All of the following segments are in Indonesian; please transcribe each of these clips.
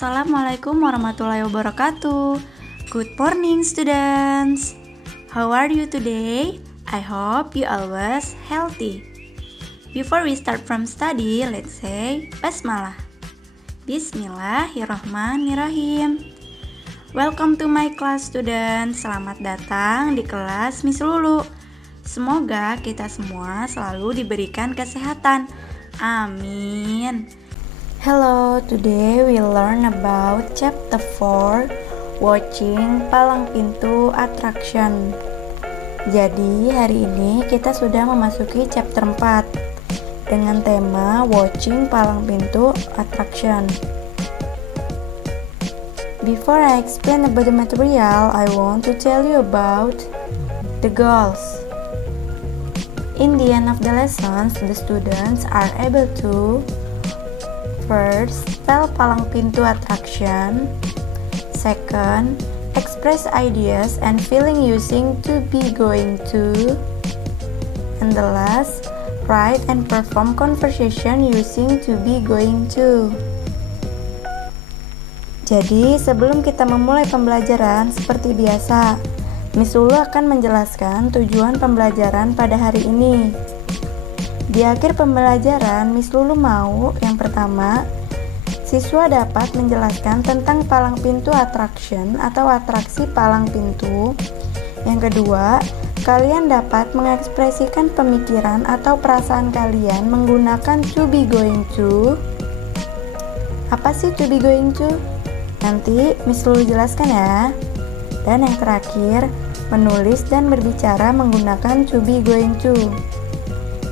Assalamualaikum warahmatullahi wabarakatuh. Good morning students. How are you today? I hope you always healthy. Before we start from study, let's say Basmalah. Bismillahirrahmanirrahim. Welcome to my class students. Selamat datang di kelas Miss Lulu. Semoga kita semua selalu diberikan kesehatan. Amin. Hello, today we learn about chapter 4, watching palang pintu attraction. Jadi hari ini kita sudah memasuki chapter 4 dengan tema watching palang pintu attraction. Before I explain about the material, I want to tell you about the goals. In the end of the lessons, the students are able to first, tell palang pintu attraction. Second, express ideas and feeling using to be, going to. And the last, write and perform conversation using to be, going to. Jadi, sebelum kita memulai pembelajaran seperti biasa, Miss Lulu akan menjelaskan tujuan pembelajaran pada hari ini. Di akhir pembelajaran, Miss Lulu mau yang pertama, siswa dapat menjelaskan tentang palang pintu attraction atau atraksi palang pintu. Yang kedua, kalian dapat mengekspresikan pemikiran atau perasaan kalian menggunakan to be, going to. Apa sih to be, going to? Nanti Miss Lulu jelaskan ya. Dan yang terakhir, menulis dan berbicara menggunakan to be, going to.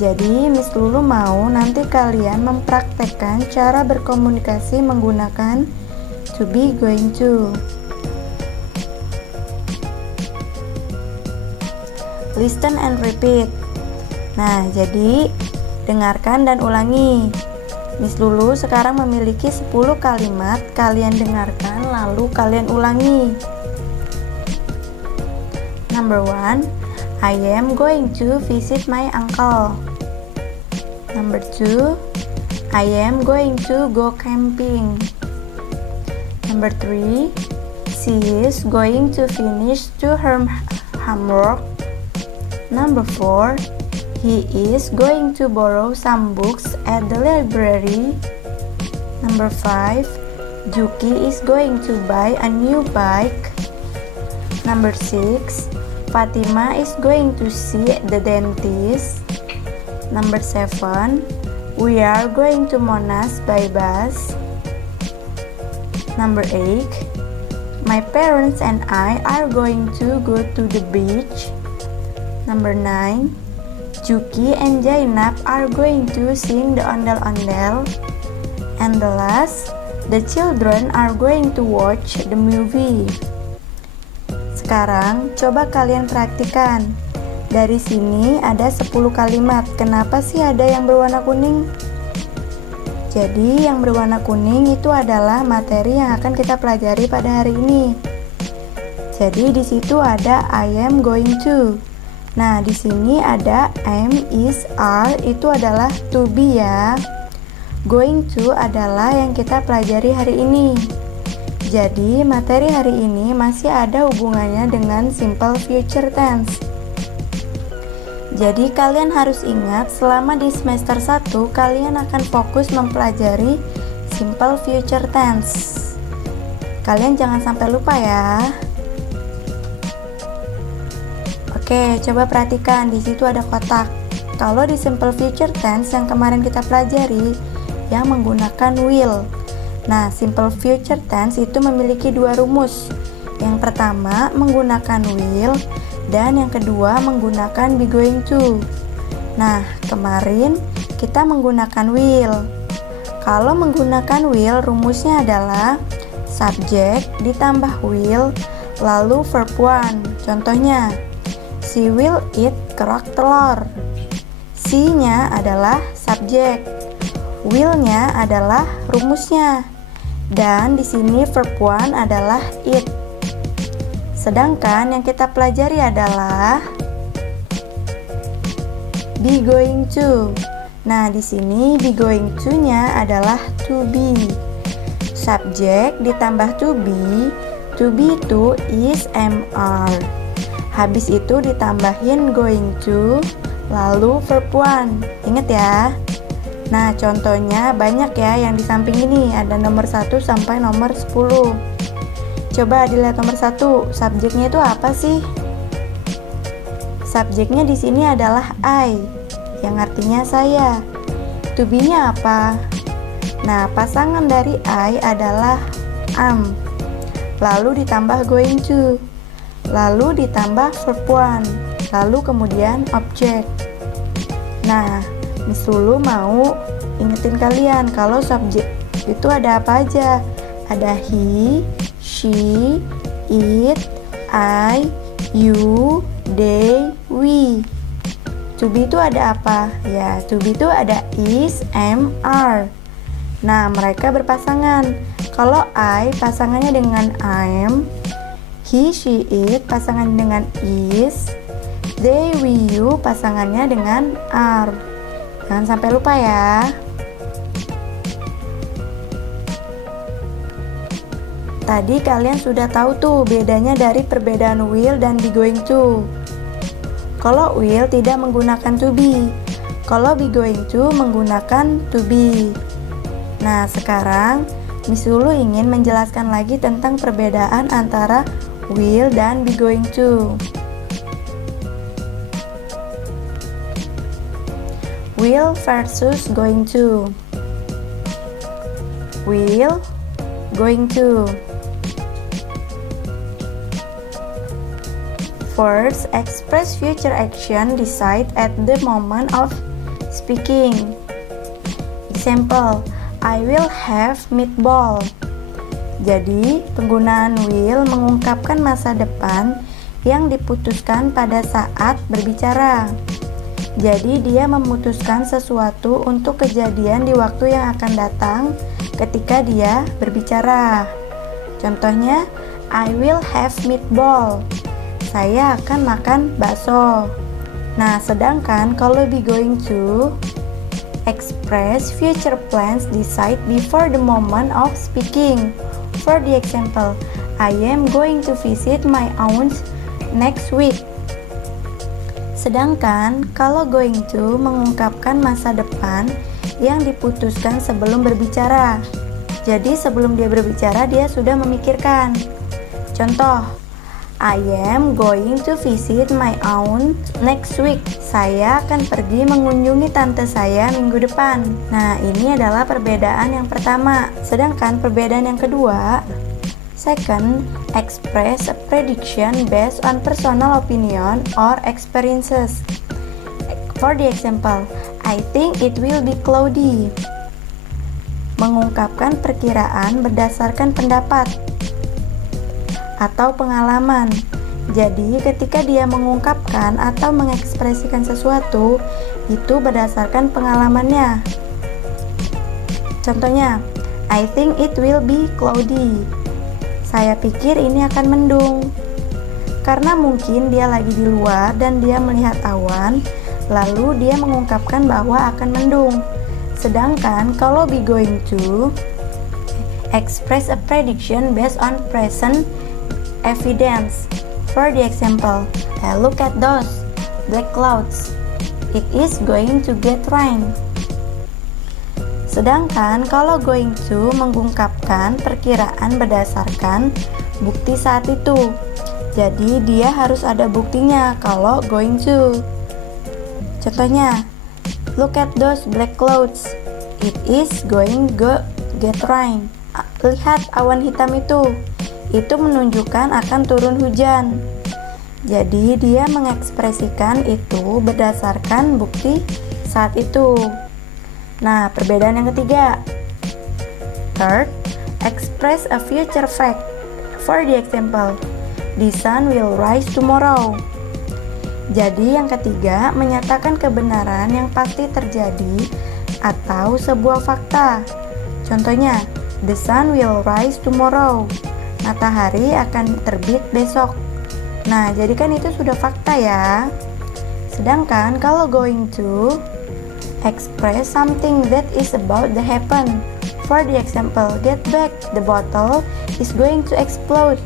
Jadi, Miss Lulu mau nanti kalian mempraktekkan cara berkomunikasi menggunakan to be, going to. Listen and repeat. Nah, jadi dengarkan dan ulangi. Miss Lulu sekarang memiliki 10 kalimat, kalian dengarkan lalu kalian ulangi. Number 1, I am going to visit my uncle. Number 2, I am going to go camping. Number 3, she is going to finish her homework. Number 4, he is going to borrow some books at the library. Number 5, Juki is going to buy a new bike. Number 6, Fatima is going to see the dentist. Number 7, we are going to Monas by bus. Number 8, my parents and I are going to go to the beach. Number 9, Juki and Zainab are going to sing the ondel-ondel. And the last, the children are going to watch the movie. Sekarang coba kalian praktikan. Dari sini ada 10 kalimat. Kenapa sih ada yang berwarna kuning? Jadi yang berwarna kuning itu adalah materi yang akan kita pelajari pada hari ini. Jadi di situ ada I am going to. Nah, di sini ada am, is, are, itu adalah to be ya. Going to adalah yang kita pelajari hari ini. Jadi materi hari ini masih ada hubungannya dengan simple future tense. Jadi kalian harus ingat selama di semester 1 kalian akan fokus mempelajari simple future tense. Kalian jangan sampai lupa ya. Oke, coba perhatikan di situ ada kotak. Kalau di simple future tense yang kemarin kita pelajari yang menggunakan will. Nah, simple future tense itu memiliki 2 rumus. Yang pertama menggunakan will dan yang kedua menggunakan be, going to. Nah, kemarin kita menggunakan will. Kalau menggunakan will, rumusnya adalah subject ditambah will lalu verb 1. Contohnya, she will eat kerak telur. She-nya adalah subjek, will-nya adalah rumusnya, dan di sini verb 1 adalah eat. Sedangkan yang kita pelajari adalah be, going to. Nah, di sini be, going to-nya adalah to be. Subjek ditambah to be itu is am/are. Habis itu ditambahin going to, lalu verb one. Ingat ya. Nah, contohnya banyak ya yang di samping ini, ada nomor 1 sampai nomor 10. Coba dilihat nomor 1, subjeknya itu apa sih? Subjeknya di sini adalah I, yang artinya saya. To be-nya apa? Nah, pasangan dari I adalah am. Lalu ditambah going to. Lalu ditambah verb one. Lalu kemudian objek. Nah, Miss Lulu mau ingetin kalian kalau subjek itu ada apa aja. Ada he, she, it, I, you, they, we. To be itu ada apa? Ya, to be itu ada is, am, are. Nah, mereka berpasangan. Kalau I pasangannya dengan am, he, she, it pasangannya dengan is, they, we, you pasangannya dengan are. Jangan sampai lupa ya. Tadi kalian sudah tahu tuh bedanya dari perbedaan will dan be going to. Kalau will tidak menggunakan to be, kalau be going to menggunakan to be. Nah, sekarang Miss Lulu ingin menjelaskan lagi tentang perbedaan antara will dan be going to. Will versus going to. Will, going to. First, express future action decide at the moment of speaking. Example, I will have meatball. Jadi, penggunaan will mengungkapkan masa depan yang diputuskan pada saat berbicara. Jadi, dia memutuskan sesuatu untuk kejadian di waktu yang akan datang ketika dia berbicara. Contohnya, I will have meatball. Saya akan makan bakso. Nah, sedangkan kalau be going to, express future plans decide before the moment of speaking. For the example, I am going to visit my aunt next week. Sedangkan kalau going to mengungkapkan masa depan yang diputuskan sebelum berbicara. Jadi sebelum dia berbicara dia sudah memikirkan. Contoh, I am going to visit my aunt next week. Saya akan pergi mengunjungi tante saya minggu depan. Nah, ini adalah perbedaan yang pertama. Sedangkan perbedaan yang kedua, second, express a prediction based on personal opinion or experiences. For the example, I think it will be cloudy. Mengungkapkan perkiraan berdasarkan pendapat atau pengalaman. Jadi, ketika dia mengungkapkan atau mengekspresikan sesuatu, itu berdasarkan pengalamannya. Contohnya, I think it will be cloudy. Saya pikir ini akan mendung. Karena mungkin dia lagi di luar dan dia melihat awan, lalu dia mengungkapkan bahwa akan mendung. Sedangkan kalau be going to, express a prediction based on present evidence. For the example, look at those black clouds. It is going to get rain. Sedangkan kalau going to mengungkapkan perkiraan berdasarkan bukti saat itu. Jadi dia harus ada buktinya kalau going to. Contohnya, look at those black clouds. It is going to get rain. Lihat awan hitam itu menunjukkan akan turun hujan. Jadi dia mengekspresikan itu berdasarkan bukti saat itu. Nah, perbedaan yang ketiga, third, express a future fact. For the example, the sun will rise tomorrow. Jadi yang ketiga, menyatakan kebenaran yang pasti terjadi atau sebuah fakta. Contohnya, the sun will rise tomorrow. Matahari akan terbit besok. Nah, jadi kan itu sudah fakta ya. Sedangkan kalau going to, express something that is about to happen. For the example, get back, the bottle is going to explode.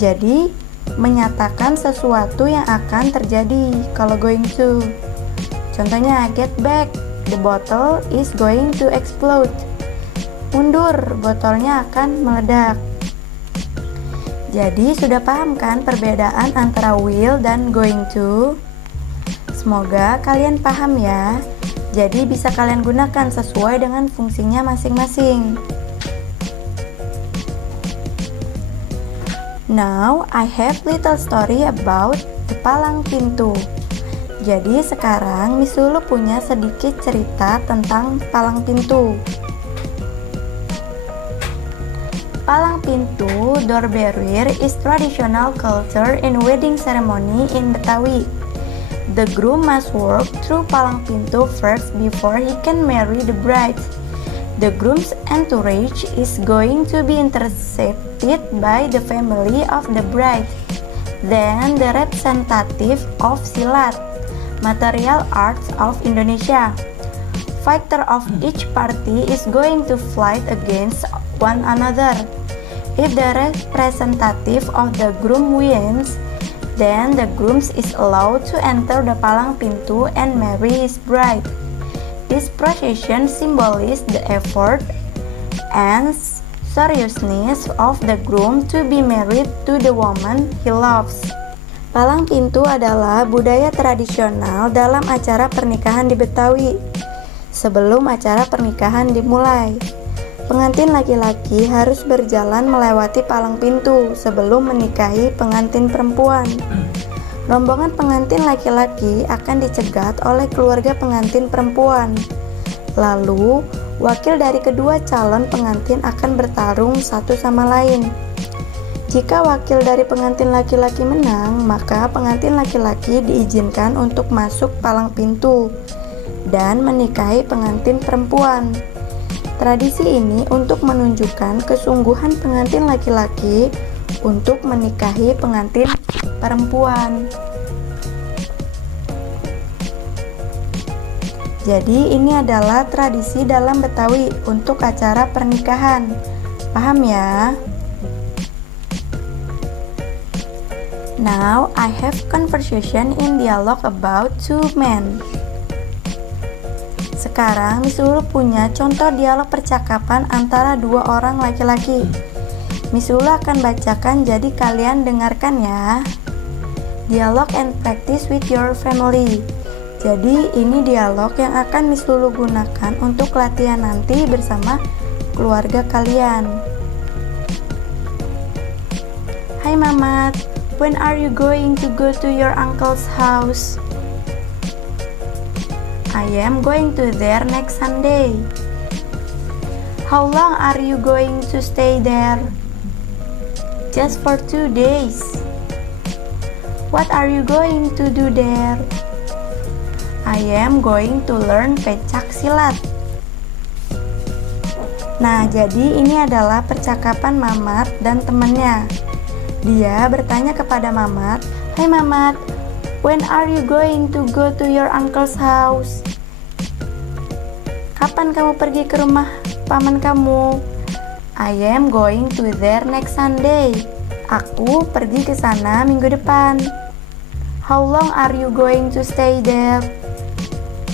Jadi, menyatakan sesuatu yang akan terjadi kalau going to. Contohnya, get back, the bottle is going to explode. Mundur, botolnya akan meledak. Jadi, sudah paham kan perbedaan antara will dan going to? Semoga kalian paham ya. Jadi bisa kalian gunakan sesuai dengan fungsinya masing-masing. Now I have little story about the palang pintu. Jadi sekarang Miss Lulu punya sedikit cerita tentang palang pintu. Palang pintu, door barrier, is traditional culture in wedding ceremony in Betawi. The groom must walk through palang pintu first before he can marry the bride. The groom's entourage is going to be intercepted by the family of the bride. Then the representative of Silat, material arts of Indonesia. Fighter of each party is going to fight against one another. If the representative of the groom wins, then the groom is allowed to enter the palang pintu and marry his bride. This procession symbolizes the effort and seriousness of the groom to be married to the woman he loves. Palang pintu adalah budaya tradisional dalam acara pernikahan di Betawi. Sebelum acara pernikahan dimulai, pengantin laki-laki harus berjalan melewati palang pintu sebelum menikahi pengantin perempuan. Rombongan pengantin laki-laki akan dicegat oleh keluarga pengantin perempuan. Lalu, wakil dari kedua calon pengantin akan bertarung satu sama lain. Jika wakil dari pengantin laki-laki menang, maka pengantin laki-laki diizinkan untuk masuk palang pintu dan menikahi pengantin perempuan. Tradisi ini untuk menunjukkan kesungguhan pengantin laki-laki untuk menikahi pengantin perempuan. Jadi ini adalah tradisi dalam Betawi untuk acara pernikahan. Paham ya? Now I have conversation in dialogue about two men. Sekarang Miss Lulu punya contoh dialog percakapan antara dua orang laki-laki. Miss Lulu akan bacakan, jadi kalian dengarkan ya. Dialog and practice with your family. Jadi ini dialog yang akan Miss Lulu gunakan untuk latihan nanti bersama keluarga kalian. Hai Mamat, when are you going to go to your uncle's house? I am going to there next Sunday. How long are you going to stay there? Just for 2 days. What are you going to do there? I am going to learn pencak silat. Nah, jadi ini adalah percakapan Mamat dan temannya. Dia bertanya kepada Mamat, "Hai Mamat, when are you going to go to your uncle's house?" Kapan kamu pergi ke rumah paman kamu? I am going to there next Sunday. Aku pergi ke sana minggu depan. How long are you going to stay there?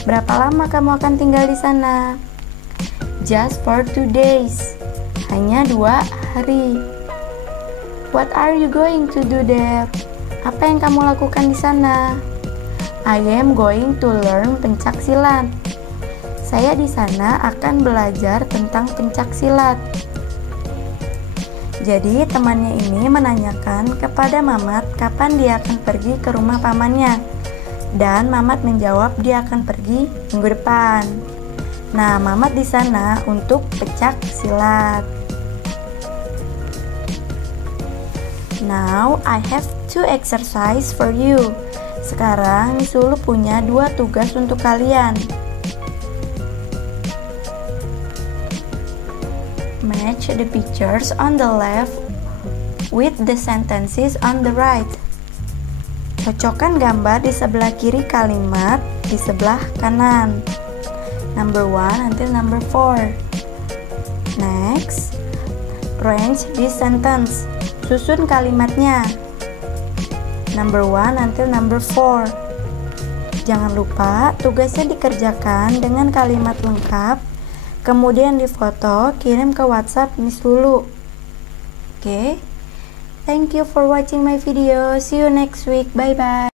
Berapa lama kamu akan tinggal di sana? Just for 2 days. Hanya 2 hari. What are you going to do there? Apa yang kamu lakukan di sana? I am going to learn pencak silat. Saya di sana akan belajar tentang pencak silat. Jadi temannya ini menanyakan kepada Mamat kapan dia akan pergi ke rumah pamannya. Dan Mamat menjawab dia akan pergi minggu depan. Nah, Mamat di sana untuk pencak silat. Now I have 2 exercise for you. Sekarang Miss Lulu punya 2 tugas untuk kalian. Match the pictures on the left with the sentences on the right. Cocokkan gambar di sebelah kiri kalimat di sebelah kanan. Number 1 until number 4. Next, arrange this sentence. Susun kalimatnya. Number 1 until number 4. Jangan lupa tugasnya dikerjakan dengan kalimat lengkap, kemudian difoto, kirim ke WhatsApp Miss Lulu. Oke. Thank you for watching my video. See you next week. Bye bye.